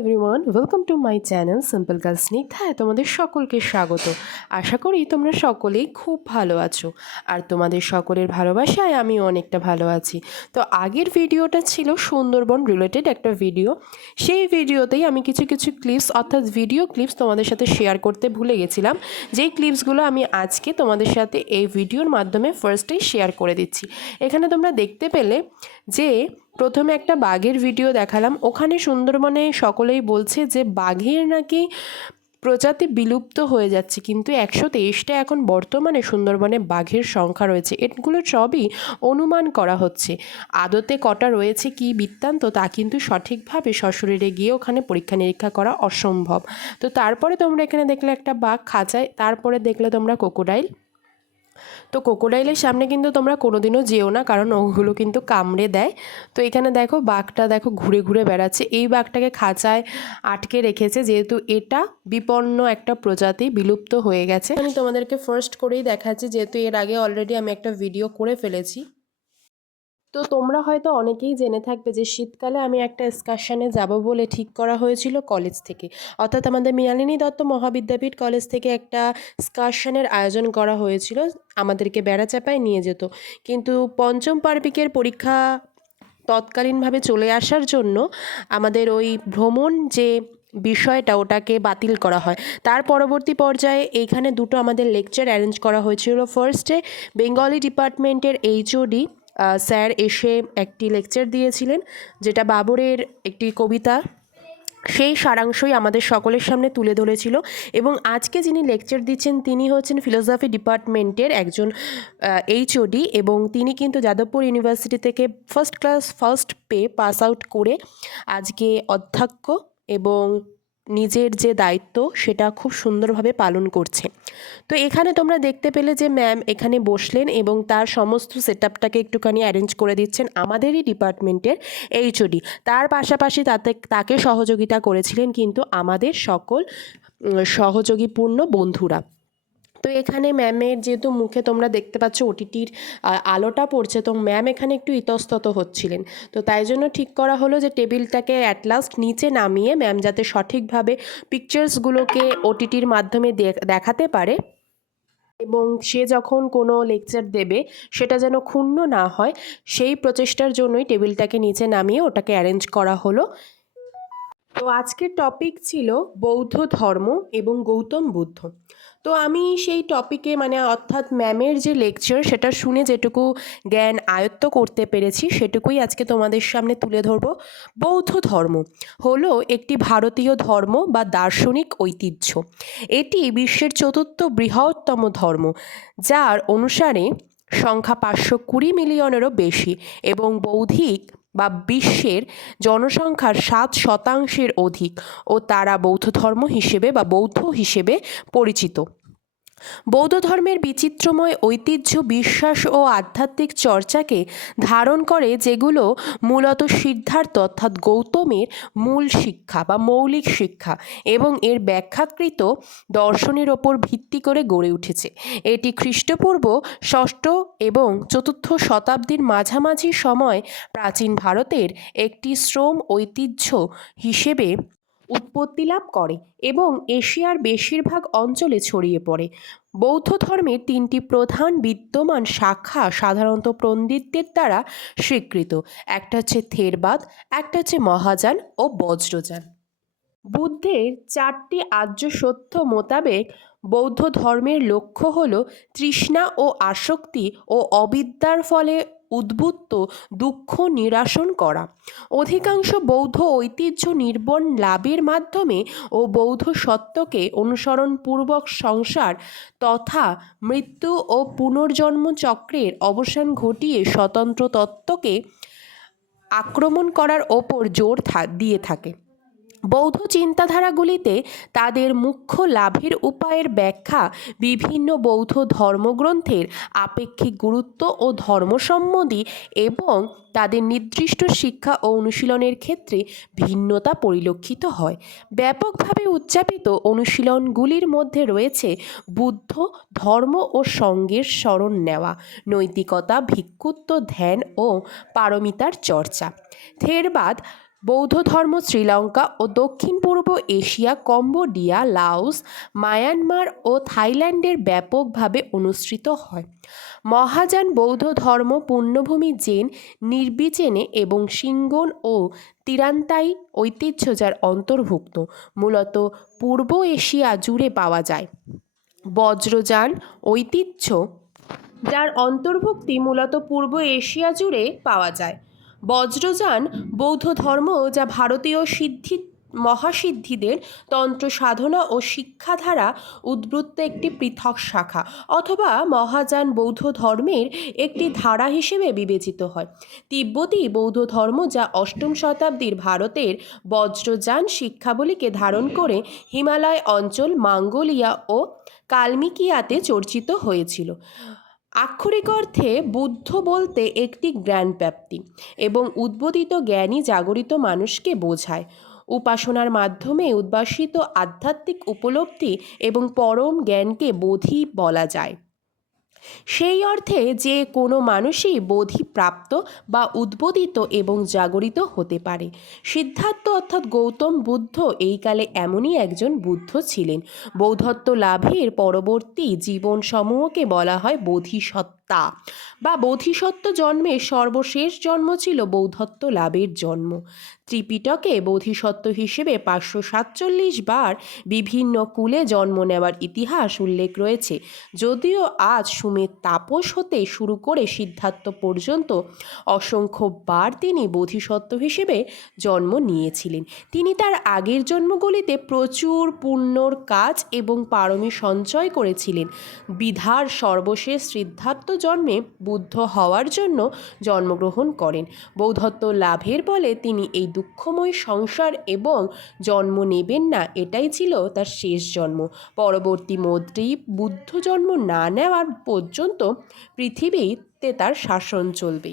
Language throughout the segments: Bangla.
Everyone, welcome to my channel simple girl স্নিগ্ধায় তোমাদের সকলকে স্বাগত। আশা করি তোমরা সকলেই খুব ভালো আছো, আর তোমাদের সকলের ভালোবাসায় আমি অনেকটা ভালো আছি। তো আগের ভিডিওটা ছিল সুন্দরবন রিলেটেড একটা ভিডিও। সেই ভিডিওতেই আমি কিছু কিছু ক্লিপস অর্থাৎ ভিডিও ক্লিপস তোমাদের সাথে শেয়ার করতে ভুলে গেছিলাম, যেই ক্লিপসগুলো আমি আজকে তোমাদের সাথে এই ভিডিওর মাধ্যমে ফার্স্টেই শেয়ার করে দিচ্ছি। এখানে তোমরা দেখতে পেলে যে প্রথমে একটা বাঘের ভিডিও দেখালাম। ওখানে সুন্দরবনে সকলেই বলছে যে বাঘের নাকি প্রজাতি বিলুপ্ত হয়ে যাচ্ছে, কিন্তু 123টা এখন বর্তমানে সুন্দরবনে বাঘের সংখ্যা রয়েছে। এগুলো সবই অনুমান করা হচ্ছে। আদতে কটা রয়েছে কি বৃত্তান্ত তা কিন্তু সঠিকভাবে সশরীরে গিয়ে ওখানে পরীক্ষা নিরীক্ষা করা অসম্ভব। তো তারপরে তোমরা এখানে দেখলে একটা বাঘ খাঁচায়, তারপরে দেখলে তোমরা ক্রোকোডাইল। তো ক্রোকোডাইলের সামনে কিন্তু তোমরা কোনোদিনও যেও না, কারণ ওগুলো কিন্তু কামড়ে দেয়। তো এখানে দেখো বাঘটা দেখো ঘুরে ঘুরে বেড়াচ্ছে। এই বাঘটাকে খাঁচায় আটকে রেখেছে, যেহেতু এটা বিপন্ন একটা প্রজাতি, বিলুপ্ত হয়ে গেছে। আমি তোমাদেরকে ফার্স্ট করেই দেখাচ্ছি, যেহেতু এর আগে অলরেডি আমি একটা ভিডিও করে ফেলেছি। তো তোমরা হয়তো অনেকেই জেনে থাকবে যে শীতকালে আমি একটা এক্সকারশনে যাব বলে ঠিক করা হয়েছিল কলেজ থেকে, অর্থাৎ আমাদের মৃণালিনী দত্ত মহাবিদ্যাপীঠ কলেজ থেকে একটা এক্সকারশনের আয়োজন করা হয়েছিল। আমাদেরকে বেড়াচাঁপায় নিয়ে যেত, কিন্তু পঞ্চম পার্বিকের পরীক্ষা তৎকালীনভাবে চলে আসার জন্য আমাদের ওই ভ্রমণ যে বিষয়টা ওটাকে বাতিল করা হয়। তার পরবর্তী পর্যায়ে এইখানে দুটো আমাদের লেকচার অ্যারেঞ্জ করা হয়েছিল। ফার্স্টে বেঙ্গলি ডিপার্টমেন্টের এইচওডি স্যার এসে একটি লেকচার দিয়েছিলেন, যেটা বাবরের একটি কবিতা, সেই সারাংশই আমাদের সকলের সামনে তুলে ধরেছিল। এবং আজকে যিনি লেকচার দিচ্ছেন তিনি হচ্ছেন ফিলোসফি ডিপার্টমেন্টের একজন এইচওডি, এবং তিনি কিন্তু যাদবপুর ইউনিভার্সিটি থেকে first class first pay pass out করে আজকে অধ্যক্ষ এবং নিজের যে দায়িত্ব সেটা খুব সুন্দরভাবে পালন করছে। তো এখানে তোমরা দেখতে পেলে যে ম্যাম এখানে বসলেন এবং তার সমস্ত সেট আপটাকে একটুখানি অ্যারেঞ্জ করে দিচ্ছেন আমাদেরই ডিপার্টমেন্টের এইচওডি। তার পাশাপাশি তাকে সহযোগিতা করেছিলেন কিন্তু আমাদের সকল সহযোগীপূর্ণ বন্ধুরা। তো এখানে ম্যামের যেহেতু মুখে তোমরা দেখতে পাচ্ছ ওটিটির আলোটা পড়ছে, তো ম্যাম এখানে একটু ইতস্তত হচ্ছিলেন। তো তাই জন্য ঠিক করা হলো যে টেবিলটাকে অ্যাট লাস্ট নিচে নামিয়ে ম্যাম যাতে সঠিকভাবে পিকচার্সগুলোকে ওটিটির মাধ্যমে দেখাতে পারে, এবং সে যখন কোনো লেকচার দেবে সেটা যেন ক্ষুণ্ণ না হয়, সেই প্রচেষ্টার জন্যই টেবিলটাকে নিচে নামিয়ে ওটাকে অ্যারেঞ্জ করা হলো। তো আজকের টপিক ছিল বৌদ্ধ ধর্ম এবং গৌতম বুদ্ধ। তো আমি সেই টপিকে অর্থাৎ ম্যামের যে লেকচার সেটা শুনে যেটুকু জ্ঞান আয়ত্ত করতে পেরেছি সেটুকুই আজকে তোমাদের সামনে তুলে ধরব। বৌদ্ধ ধর্ম হলো একটি ভারতীয় ধর্ম বা দার্শনিক ঐতিহ্য। এটি বিশ্বের চতুর্থ বৃহত্তম ধর্ম, যার অনুসারে সংখ্যা 520 মিলিয়নেরও বেশি, এবং বৌদ্ধিক বা বিশ্বের জনসংখ্যার 7% অধিক, ও তারা বৌদ্ধ ধর্ম হিসেবে বা বৌদ্ধ হিসেবে পরিচিত। বৌদ্ধ ধর্মের বিচিত্রময় ঐতিহ্য বিশ্বাস ও আধ্যাত্মিক চর্চাকে ধারণ করে, যেগুলো মূলত সিদ্ধার্থ অর্থাৎ গৌতমের মূল শিক্ষা বা মৌলিক শিক্ষা এবং এর ব্যাখ্যাকৃত দর্শনের ওপর ভিত্তি করে গড়ে উঠেছে। এটি খ্রিস্টপূর্ব 6ষ্ঠ এবং 4র্থ শতাব্দীর মাঝামাঝি সময় প্রাচীন ভারতের একটি শ্রম ঐতিহ্য হিসেবে উৎপত্তি লাভ করে এবং এশিয়ার বেশিরভাগ অঞ্চলে ছড়িয়ে পড়ে। বৌদ্ধ ধর্মের 3টি প্রধান বিদ্যমান শাখা সাধারণত পণ্ডিতদের দ্বারা স্বীকৃত। একটা হচ্ছে থেরবাদ, একটা হচ্ছে মহাযান ও বজ্রযান। বুদ্ধের 4টি আর্য সত্য মোতাবেক বৌদ্ধ ধর্মের লক্ষ্য হল তৃষ্ণা ও আসক্তি ও অবিদ্যার ফলে উদ্ভূত দুঃখ নিরাসন করা। অধিকাংশ বৌদ্ধ ঐতিহ্য নির্বাণ লাভের মাধ্যমে ও বৌদ্ধ সত্যকে অনুসরণপূর্বক সংসার তথা মৃত্যু ও পুনর্জন্ম চক্রের অবসান ঘটিয়ে স্বতন্ত্র তত্ত্বকে আক্রমণ করার ওপর জোর দিয়ে থাকে। বৌদ্ধ চিন্তাধারাগুলিতে তাদের মুখ্য লাভের উপায়ের ব্যাখ্যা বিভিন্ন বৌদ্ধ ধর্মগ্রন্থের আপেক্ষিক গুরুত্ব ও ধর্মসম্বন্ধী এবং তাদের নির্দিষ্ট শিক্ষা ও অনুশীলনের ক্ষেত্রে ভিন্নতা পরিলক্ষিত হয়। ব্যাপকভাবে উদযাপিত অনুশীলনগুলির মধ্যে রয়েছে বুদ্ধ ধর্ম ও সঙ্গের শরণ নেওয়া, নৈতিকতা, ভিক্ষুত্ব, ধ্যান ও পারমিতার চর্চা। থেরবাদ বৌদ্ধ ধর্ম শ্রীলঙ্কা ও দক্ষিণ পূর্ব এশিয়া, কম্বোডিয়া, লাওস, মায়ানমার ও থাইল্যান্ডের ব্যাপকভাবে অনুসৃত হয়। মহাযান বৌদ্ধ ধর্ম পুণ্যভূমি জেন নির্বিচেনে এবং সিঙ্গন ও তিরান্তাই ঐতিহ্য যার অন্তর্ভুক্ত মূলত পূর্ব এশিয়া জুড়ে পাওয়া যায়। বজ্রযান ঐতিহ্য যার অন্তর্ভুক্তি মূলত পূর্ব এশিয়া জুড়ে পাওয়া যায়। বজ্রযান বৌদ্ধ ধর্ম যা ভারতীয় মহাসিদ্ধিদের তন্ত্র সাধনা ও শিক্ষাধারা উদ্বৃত্ত একটি পৃথক শাখা অথবা মহাযান বৌদ্ধ ধর্মের একটি ধারা হিসেবে বিবেচিত হয়। তিব্বতী বৌদ্ধ ধর্ম যা অষ্টম শতাব্দীর ভারতের বজ্রযান শিক্ষাবলীকে ধারণ করে হিমালয় অঞ্চল, মঙ্গোলিয়া ও কালমিকিয়াতে চর্চিত হয়েছিল। আক্ষরিক অর্থে বুদ্ধ বলতে একটি জ্ঞান প্রাপ্তি এবং উদ্বোধিত জ্ঞানী জাগরিত মানুষকে বোঝায়। উপাসনার মাধ্যমে উদ্ভাসিত আধ্যাত্মিক উপলব্ধি এবং পরম জ্ঞানকে বোধি বলা যায়। সেই অর্থে যে কোনো মানুষই বোধিপ্রাপ্ত বা উদ্বোধিত এবং জাগরিত হতে পারে। সিদ্ধার্থ অর্থাৎ গৌতম বুদ্ধ এই কালে এমনই একজন বুদ্ধ ছিলেন। বৌদ্ধত্ব লাভের পরবর্তী জীবনসমূহকে বলা হয় বোধিসত্ত্বা বা বোধিসত্ত্ব জন্মের সর্বশেষ জন্ম ছিল বৌদ্ধত্ব লাভের জন্ম। ত্রিপিটকে বোধিসত্ত্ব হিসেবে 547 বার বিভিন্ন কুলে জন্ম নেওয়ার ইতিহাস উল্লেখ রয়েছে। যদিও আজ সুমের তাপস হতে শুরু করে সিদ্ধার্থ পর্যন্ত অসংখ্যবার তিনি বোধিসত্ত্ব হিসেবে জন্ম নিয়েছিলেন। তিনি তার আগের জন্মগুলিতে প্রচুর পুণ্যর কাজ এবং পারমী সঞ্চয় করেছিলেন। বিধার সর্বশেষ সিদ্ধার্থ জন্মে বুদ্ধ হওয়ার জন্য জন্মগ্রহণ করেন। বৌদ্ধত্ব লাভের ফলে তিনি এই দুঃখময় সংসার এবং জন্ম নেবেন না, এটাই ছিল তার শেষ জন্ম। পরবর্তী মধ্যে বুদ্ধ জন্ম না নেওয়ার পর্যন্ত পৃথিবীতে তার শাসন চলবে।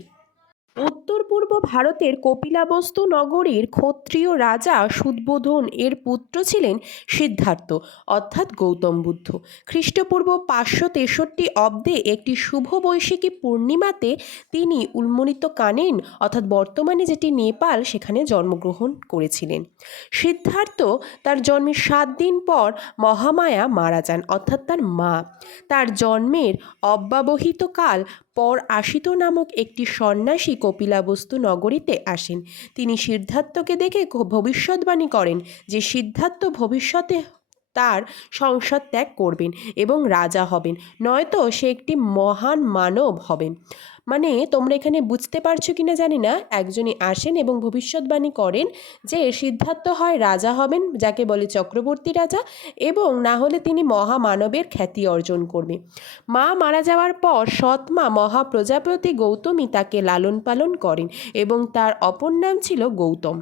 উত্তর পূর্ব ভারতের কপিলাবস্তু নগরীর ক্ষত্রিয় রাজা সুদ্ধোধন এর পুত্র ছিলেন সিদ্ধার্থ অর্থাৎ গৌতম বুদ্ধ। খ্রিস্টপূর্ব 563 অব্দে একটি শুভ বৈশাখী পূর্ণিমাতে তিনি উলমনিত কানেন অর্থাৎ বর্তমানে যেটি নেপাল সেখানে জন্মগ্রহণ করেছিলেন। সিদ্ধার্থ তার জন্মের 7 দিন পর মহামায়া মারা যান অর্থাৎ তার মা। তার জন্মের অব্যবহিত কাল পর আশিত নামক একটি সন্ন্যাসী কপিলাবস্তু নগরীতে আসেন। তিনি সিদ্ধার্থকে দেখে ভবিষ্যৎবাণী করেন যে সিদ্ধার্থ ভবিষ্যতে তার সংসার ত্যাগ করবেন এবং রাজা হবেন, নয়তো সে একটি মহান মানব হবেন। মানে তোমরা এখানে বুঝতে পারছো কিনা জানি না, একজনই আসেন এবং ভবিষ্যৎবাণী করেন যে সিদ্ধার্থ হয় রাজা হবেন, যাকে বলে চক্রবর্তী রাজা, এবং না হলে তিনি মহামানবের খ্যাতি অর্জন করবে। মা মারা যাওয়ার পর সৎমা মহাপ্রজাপতি গৌতমী তাকে লালন পালন করেন এবং তার অপর নাম ছিল গৌতম।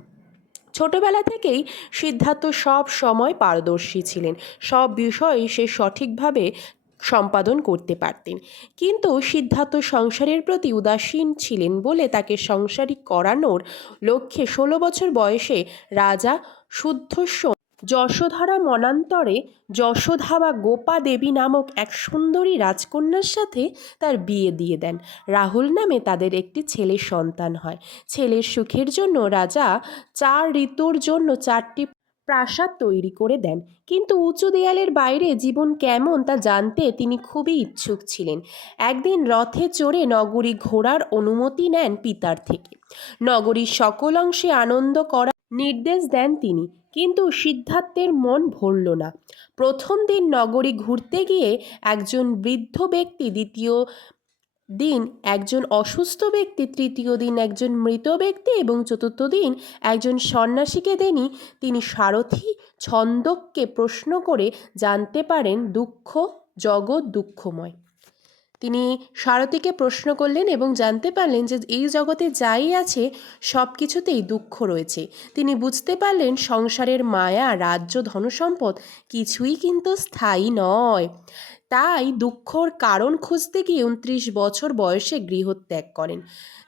ছোটবেলা থেকেই সিদ্ধার্থ সব সময় পারদর্শী ছিলেন, সব বিষয়ে সে সঠিকভাবে সম্পাদন করতে পারতেন। কিন্তু সিদ্ধার্থ সংসারের প্রতি উদাসীন ছিলেন বলে তাকে সংসারী করানোর লক্ষ্যে 16 বছর বয়সে রাজা শুদ্ধোষণ যশোধরা মনান্তরে যশোধা বা গোপা দেবী নামক এক সুন্দরী রাজকন্যার সাথে তার বিয়ে দিয়ে দেন। রাহুল নামে তাদের একটি ছেলের সন্তান হয়। ছেলের সুখের জন্য রাজা 4 ঋতুর জন্য 4টি প্রাসাদ তৈরি করে দেন, কিন্তু উঁচু দেয়ালের বাইরে জীবন কেমন তা জানতে তিনি খুবই ইচ্ছুক ছিলেন। একদিন রথে চড়ে নগরী ঘোরার অনুমতি নেন পিতার থেকে। নগরীর সকল অংশে আনন্দ করার নির্দেশ দেন তিনি, কিন্তু সিদ্ধার্থের মন ভরল না। প্রথম দিন নগরী ঘুরতে গিয়ে একজন বৃদ্ধ ব্যক্তি, দ্বিতীয় দিন একজন অসুস্থ ব্যক্তি, তৃতীয় দিন একজন মৃত ব্যক্তি এবং চতুর্থ দিন একজন সন্ন্যাসীকে তিনি সারথি ছন্দককে প্রশ্ন করে জানতে পারেন দুঃখ জগৎ দুঃখময়। তিনি সারথীকে প্রশ্ন করলেন এবং জানতে পারলেন যে এই জগতে যাই আছে সব কিছুতেই দুঃখ রয়েছে। তিনি বুঝতে পারলেন সংসারের মায়া, রাজ্য, ধনসম্পদ কিছুই কিন্তু স্থায়ী নয়। তাই দুঃখর কারণ খুঁজতে গিয়ে 29 বছর বয়সে গৃহত্যাগ করেন।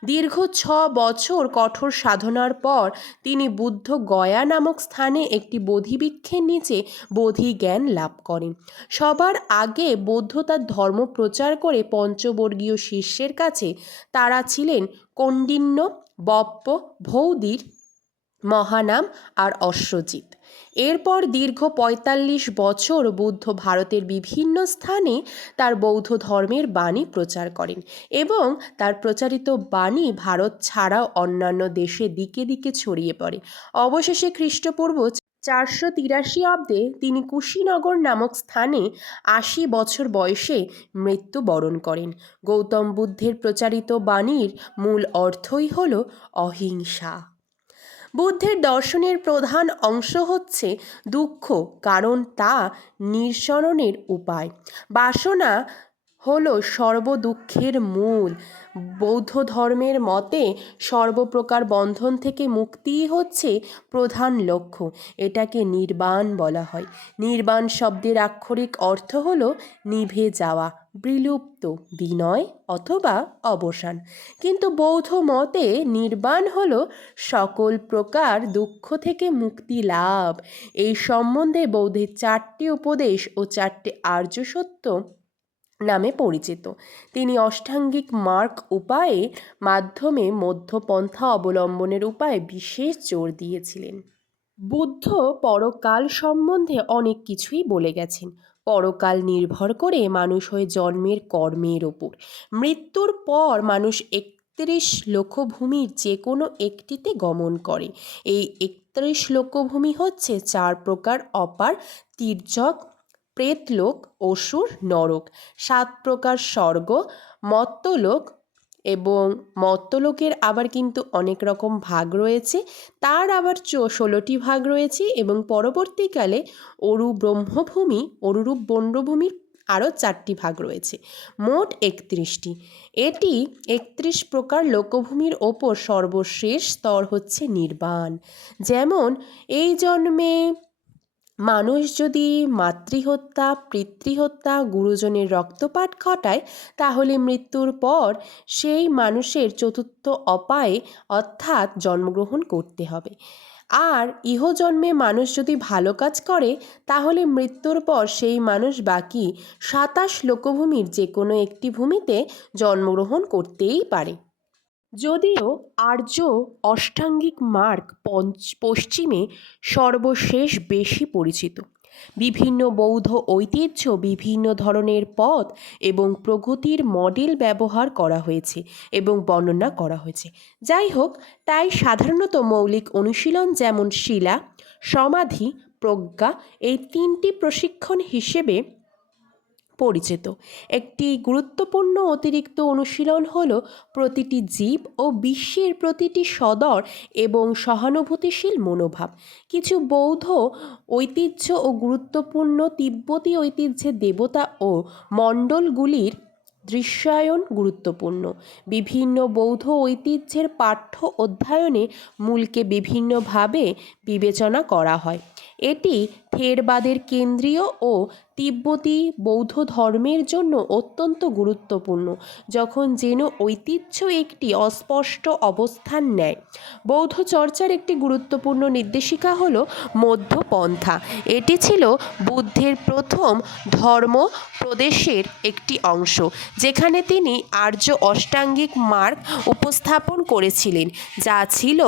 দীর্ঘ 6 বছর কঠোর সাধনার পর তিনি বুদ্ধ গয়া নামক স্থানে একটি বোধিবৃক্ষের নিচে বোধি জ্ঞান লাভ করেন। সবার আগে বৌদ্ধ তার ধর্ম প্রচার করে পঞ্চবর্গীয় শিষ্যের কাছে তারা ছিলেন কৌণ্ডিন্য, বপ্প, ভৌদির মহানাম আর অশ্বজিৎ। এরপর দীর্ঘ ৪৫ বছর বুদ্ধ ভারতের বিভিন্ন স্থানে তার বৌদ্ধ ধর্মের বাণী প্রচার করেন এবং তার প্রচারিত বাণী ভারত ছাড়াও অন্যান্য দেশে দিকে দিকে ছড়িয়ে পড়ে। অবশেষে খ্রিস্টপূর্ব ৪৮৩ অব্দে তিনি কুশীনগর নামক স্থানে ৮০ বছর বয়সে মৃত্যুবরণ করেন। গৌতম বুদ্ধের প্রচারিত বাণীর মূল অর্থই হল অহিংসা। বুদ্ধের দর্শনের প্রধান অংশ হচ্ছে দুঃখ, কারণ তা নিঃসরণের উপায়। বাসনা হলো সর্বদুঃখের মূল। বৌদ্ধ ধর্মের মতে সর্বপ্রকার বন্ধন থেকে মুক্তিই হচ্ছে প্রধান লক্ষ্য। এটাকে নির্বাণ বলা হয়। নির্বাণ শব্দের আক্ষরিক অর্থ হলো নিভে যাওয়া, বিলুপ্ত, বিনয় অথবা অবসান। কিন্তু বৌদ্ধ মতে নির্বাণ হলো সকল প্রকার দুঃখ থেকে মুক্তি লাভ। এই সম্বন্ধে বৌদ্ধের 4টি উপদেশ ও 4টে আর্য সত্য নামে পরিচিত। তিনি অষ্টাঙ্গিক মার্গ উপায়ে মাধ্যমে মধ্যপন্থা অবলম্বনের উপায়ে বিশেষ জোর দিয়েছিলেন। বুদ্ধ পরকাল সম্বন্ধে অনেক কিছুই বলে গেছেন। পরকাল নির্ভর করে মানুষ হয়ে জন্মের কর্মের ওপর। মৃত্যুর পর মানুষ 31 লোকভূমির যে কোনো একটিতে গমন করে। এই 31 লোকভূমি হচ্ছে 4 প্রকার: অপার, তির্যক, প্রেতলোক, অসুর, নরক। 7 প্রকার স্বর্গ, মর্ত্যলোক, এবং মর্ত্যলোকের আবার কিন্তু অনেক রকম ভাগ রয়েছে। তার আবার 16টি ভাগ রয়েছে এবং পরবর্তীকালে অরু ব্রহ্মভূমি, অরুরূপ বন্যভূমির আরও 4টি ভাগ রয়েছে। মোট 31টি। এটি 31 প্রকার লোকভূমির ওপর সর্বশেষ স্তর হচ্ছে নির্বাণ। যেমন এই জন্মে মানুষ যদি মাতৃহত্যা, পিতৃহত্যা, গুরুজনের রক্তপাত ঘটায়, তাহলে মৃত্যুর পর সেই মানুষের চতুর্থ অপায়ে অর্থাৎ জন্মগ্রহণ করতে হবে। আর ইহজন্মে মানুষ যদি ভালো কাজ করে, তাহলে মৃত্যুর পর সেই মানুষ বাকি 27 লোকভূমির যে কোনো একটি ভূমিতে জন্মগ্রহণ করতেই পারে। যদিও আর্য অষ্টাঙ্গিক মার্গ পশ্চিমে সর্বশেষ বেশি পরিচিত। বিভিন্ন বৌদ্ধ ঐতিহ্য, বিভিন্ন ধরনের পথ এবং প্রগতির মডেল ব্যবহার করা হয়েছে এবং বর্ণনা করা হয়েছে। যাই হোক, তাই সাধারণত মৌলিক অনুশীলন যেমন শিলা, সমাধি, প্রজ্ঞা এই 3টি প্রশিক্ষণ হিসেবে পরিচিত। একটি গুরুত্বপূর্ণ অতিরিক্ত অনুশীলন হল প্রতিটি জীব ও বিশ্বের প্রতিটি সদর এবং সহানুভূতিশীল মনোভাব। কিছু বৌদ্ধ ঐতিহ্য ও গুরুত্বপূর্ণ তিব্বতী ঐতিহ্যে দেবতা ও মণ্ডলগুলির দৃশ্যায়ন গুরুত্বপূর্ণ। বিভিন্ন বৌদ্ধ ঐতিহ্যের পাঠ্য অধ্যয়নে মূলকে বিভিন্নভাবে বিবেচনা করা হয়। এটি থেরবাদের কেন্দ্রীয় ও তিব্বতী বৌদ্ধ ধর্মের জন্য অত্যন্ত গুরুত্বপূর্ণ, যখন যেন ঐতিহ্য একটি অস্পষ্ট অবস্থান নেয়। বৌদ্ধ চর্চার একটি গুরুত্বপূর্ণ নির্দেশিকা হল মধ্যপন্থা। এটি ছিল বুদ্ধের প্রথম ধর্ম প্রদেশের একটি অংশ, যেখানে তিনি আর্য অষ্টাঙ্গিক মার্গ উপস্থাপন করেছিলেন, যা ছিল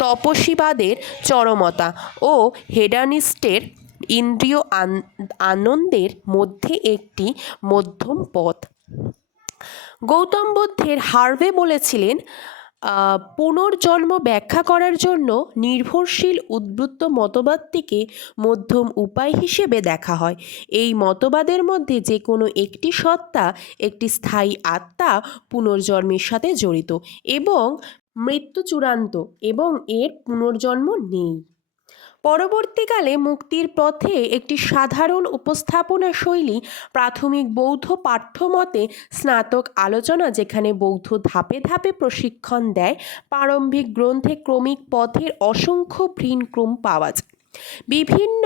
তপস্বীবাদের চরমতা ও হেডানিস্টের ইন্দ্রিয় আনন্দের মধ্যে একটি মধ্যম পথ। গৌতম বুদ্ধের হার্ভে বলেছিলেন, পুনর্জন্ম ব্যাখ্যা করার জন্য নির্ভরশীল উদ্বৃত্ত মতবাদটিকে মধ্যম উপায় হিসেবে দেখা হয়। এই মতবাদের মধ্যে যে কোনো একটি সত্তা, একটি স্থায়ী আত্মা পুনর্জন্মের সাথে জড়িত এবং মৃত্যু চূড়ান্ত এবং এর পুনর্জন্ম নেই। পরবর্তীকালে মুক্তির পথে একটি সাধারণ উপস্থাপনা শৈলী প্রাথমিক বৌদ্ধ পাঠ্যমতে স্নাতক আলোচনা, যেখানে বৌদ্ধ ধাপে ধাপে প্রশিক্ষণ দেয়। প্রারম্ভিক গ্রন্থে ক্রমিক পথের অসংখ্য ভিন্নক্রম পাওয়া যায়। বিভিন্ন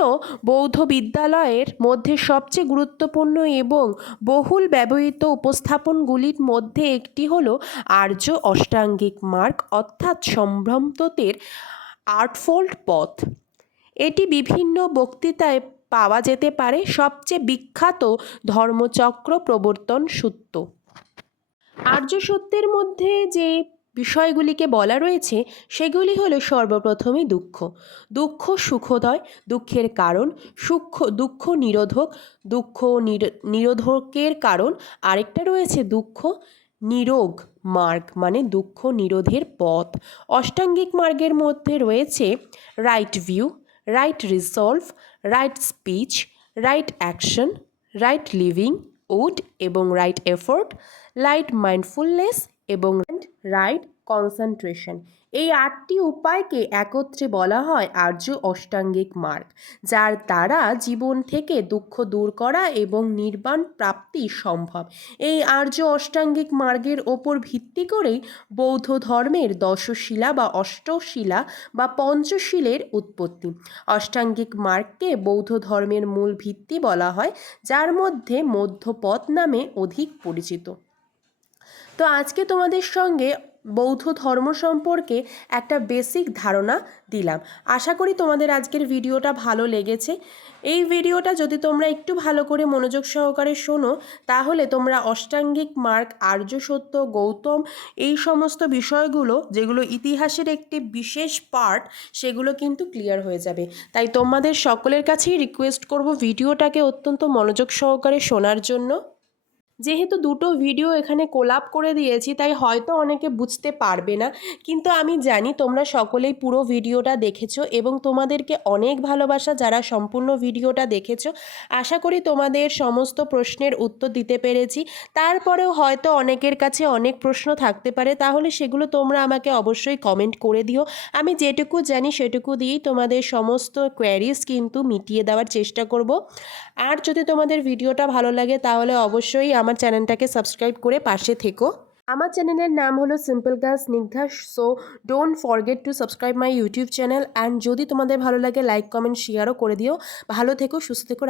বৌদ্ধ বিদ্যালয়ের মধ্যে সবচেয়ে গুরুত্বপূর্ণ এবং বহুল ব্যবহৃত উপস্থাপনগুলির মধ্যে একটি হল আর্য অষ্টাঙ্গিক মার্গ অর্থাৎ সম্ভ্রান্তদের আটফোল্ড পথ। এটি বিভিন্ন বক্তৃতায় পাওয়া যেতে পারে। সবচেয়ে বিখ্যাত ধর্মচক্র প্রবর্তন সূত্র। আর্য সত্যের মধ্যে যে বিষয়গুলিকে বলা রয়েছে সেগুলি হলো সর্বপ্রথমেই দুঃখ। দুঃখ সুখদয়, দুঃখের কারণ, দুঃখ নিরোধক, দুঃখ নিরোধকের কারণ। আরেকটা রয়েছে দুঃখ নিরোগ মার্গ, মানে দুঃখ নিরোধের পথ। অষ্টাঙ্গিক মার্গের মধ্যে রয়েছে right view, right resolve, right speech, right action, right livelihood এবং রাইট এফোর্ট, রাইট মাইন্ডফুলনেস এবং রাইট কনসেন্ট্রেশন। এই 8টি উপায়কে একত্রে বলা হয় আর্য অষ্টাঙ্গিক মার্গ, যার দ্বারা জীবন থেকে দুঃখ দূর করা এবং নির্বাণ প্রাপ্তি সম্ভব। এই আর্য অষ্টাঙ্গিক মার্গের ওপর ভিত্তি করেই বৌদ্ধ ধর্মের দশশিলা বা অষ্টশিলা বা পঞ্চশীলের উৎপত্তি। অষ্টাঙ্গিক মার্গকে বৌদ্ধ ধর্মের মূল ভিত্তি বলা হয়, যার মধ্যে মধ্যপথ নামে অধিক পরিচিত। তো আজকে তোমাদের সঙ্গে বৌদ্ধ ধর্ম সম্পর্কে একটা বেসিক ধারণা দিলাম। আশা করি তোমাদের আজকের ভিডিওটা ভালো লেগেছে। এই ভিডিওটা যদি তোমরা একটু ভালো করে মনোযোগ সহকারে শোনো, তাহলে তোমরা অষ্টাঙ্গিক মার্গ, আর্য সত্য, গৌতম, এই সমস্ত বিষয়গুলো যেগুলো ইতিহাসের একটি বিশেষ পার্ট, সেগুলো কিন্তু ক্লিয়ার হয়ে যাবে। তাই তোমাদের সকলের কাছেই রিকোয়েস্ট করব ভিডিওটাকে অত্যন্ত মনোযোগ সহকারে শোনার জন্য। যেহেতু দুটো ভিডিও এখানে কোলাপ করে দিয়েছি, তাই হয়তো অনেকে বুঝতে পারবে না, কিন্তু আমি জানি তোমরা সকলেই পুরো ভিডিওটা দেখেছো এবং তোমাদেরকে অনেক ভালোবাসা যারা সম্পূর্ণ ভিডিওটা দেখেছো। আশা করি তোমাদের সমস্ত প্রশ্নের উত্তর দিতে পেরেছি। তারপরেও হয়তো অনেকের কাছে অনেক প্রশ্ন থাকতে পারে, তাহলে সেগুলো তোমরা আমাকে অবশ্যই কমেন্ট করে দিও। আমি যেটুকু জানি সেটুকু দিয়েই তোমাদের সমস্ত কোয়ারিজ কিন্তু মিটিয়ে দেওয়ার চেষ্টা করব। আর যদি তোমাদের ভিডিওটা ভালো লাগে তাহলে অবশ্যই আমার চ্যানেলটাকে সাবস্ক্রাইব করে পাশে থেকো। আমার চ্যানেলের নাম হলো simple girl Snigdha, so don't forget to subscribe my YouTube channel. And যদি তোমাদের ভালো লাগে লাইক কমেন্ট শেয়ারও করে দিও। ভালো থেকো, সুস্থ থেকো।